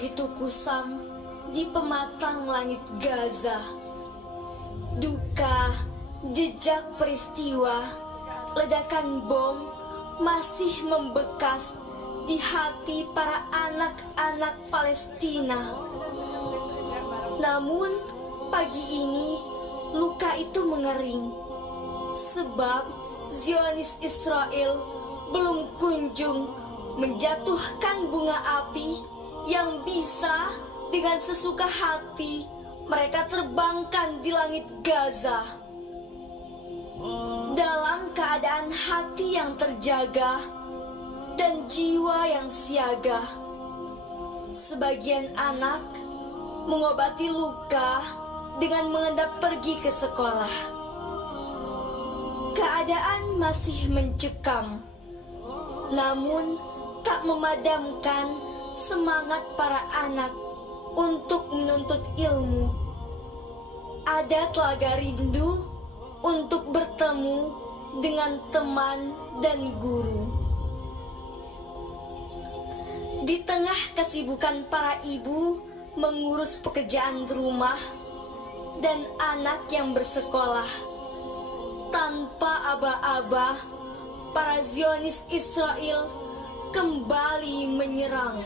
begitu kusam di pematang langit Gaza. Duka, jejak peristiwa, ledakan bom masih membekas di hati para anak-anak Palestina. Namun, pagi ini luka itu mengering, sebab Zionis Israel belum kunjung menjatuhkan bunga api yang bisa dengan sesuka hati mereka terbangkan di langit Gaza. Dalam keadaan hati yang terjaga dan jiwa yang siaga, sebagian anak mengobati luka dengan mengendap pergi ke sekolah. Keadaan masih mencekam, namun tak memadamkan semangat para anak untuk menuntut ilmu. Ada telaga rindu untuk bertemu dengan teman dan guru. Di tengah kesibukan para ibu mengurus pekerjaan rumah dan anak yang bersekolah, tanpa aba-aba, para Zionis Israel kembali menyerang.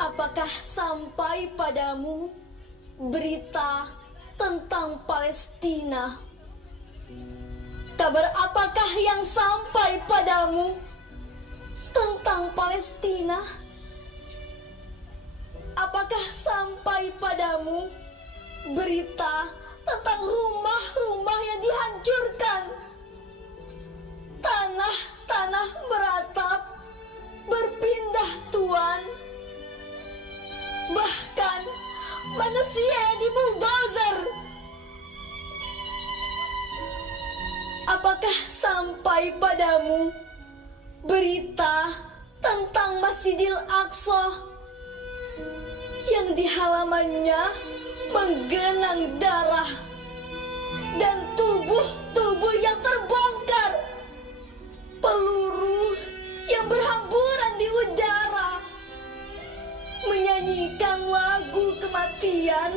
Apakah sampai padamu berita tentang Palestina? Kabar apakah yang sampai padamu tentang Palestina? Apakah sampai padamu berita tentang rumah-rumah yang dihancurkan? Tanah-tanah beratap, berpindah tuan. Bahkan manusia yang dibuldozer. Apakah sampai padamu berita tentang Masjidil Aqsa yang di halamannya menggenang darah dan tubuh-tubuh yang terbongkar, peluru yang berhamburan di udara, menyanyikan lagu kematian,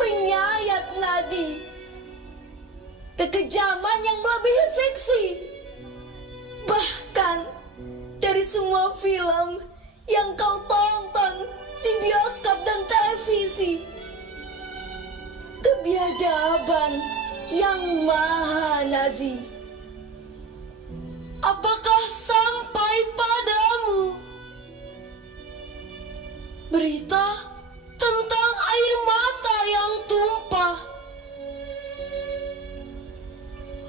menyayat nadi, kekejaman yang melebihi fiksi. Bahkan dari semua film yang kau tonton di bioskop dan televisi, kebiadaban yang maha nazi. Apakah sampai padamu berita tentang air mata yang tumpah,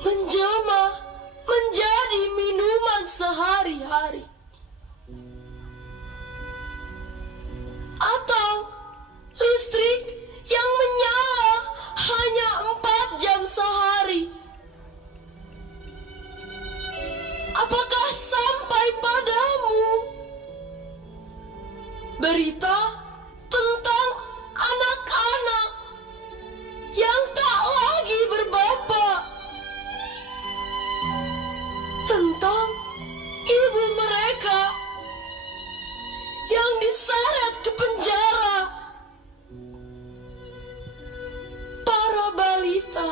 menjelma menjadi minuman sehari-hari? Atau listrik yang menyala hanya 4 jam sehari? Apakah sampai padamu berita tentang anak-anak yang tak lagi berbapak, tentang ibu mereka yang diseret ke penjara, para balita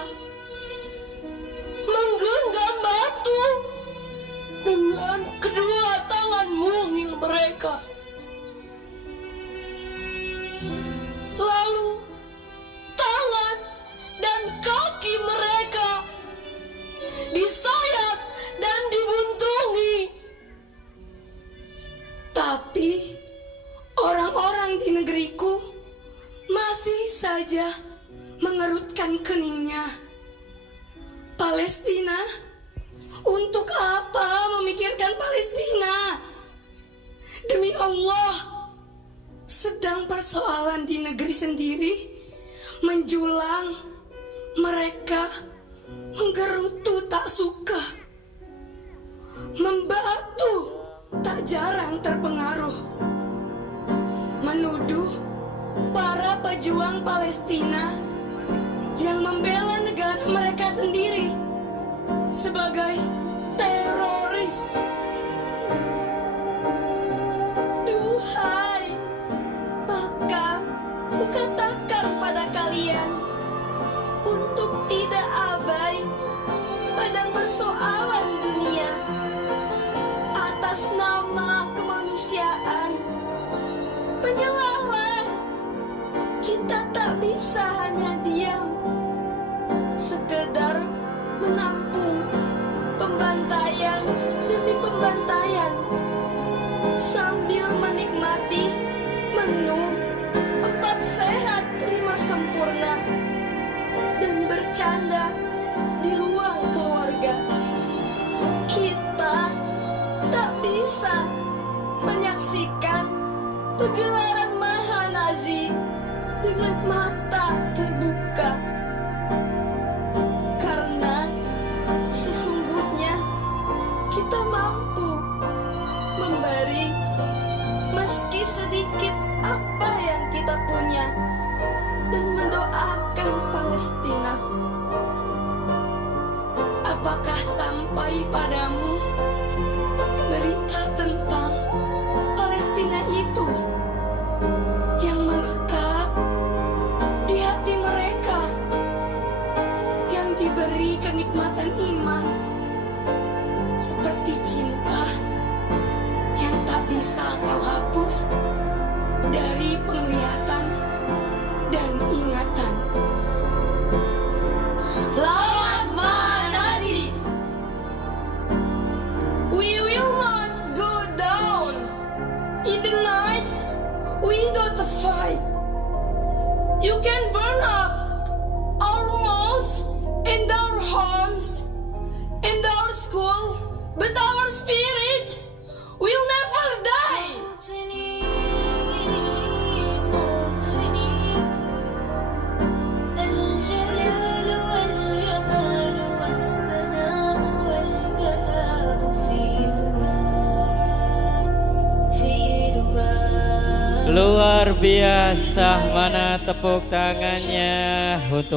menggenggam batu dengan kedua tangan mungil mereka, lalu tangan dan kaki mereka disayat dan dibuntungi. Tapi orang-orang di negeriku masih saja mengerutkan keningnya. Palestina? Untuk apa memikirkan Palestina? Demi Allah, sedang persoalan di negeri sendiri menjulang, mereka menggerutu tak suka, membatu tak jarang terpengaruh. pejuang Palestina yang membela negara mereka sendiri sebagai teroris. Duhai, maka kukatakan pada kalian untuk tidak abai pada persoalan dunia atas nama kemanusiaan. Menyelalah, kita tak bisa hanya diam sekedar menampung pembantaian demi pembantaian sambil menikmati menu 4 sehat 5 sempurna dan bercanda di ruang keluarga. Kita tak bisa menyaksikan pegelaran maha Nazi dengan mata terbuka, karena sesungguhnya kita mampu memberi meski sedikit apa yang kita punya dan mendoakan Palestina. Apakah sampai padamu berita tentang Palestina itu yang melekat di hati mereka yang diberi kenikmatan iman seperti cinta yang tak bisa kau hapus dari penglihatan dan ingatan? Lawan maha Nazi! We will not go down in the night without a fight. You can burn up our mouths and our homes and our school, but our spirit will never die. Luar biasa, mana tepuk tangannya untuk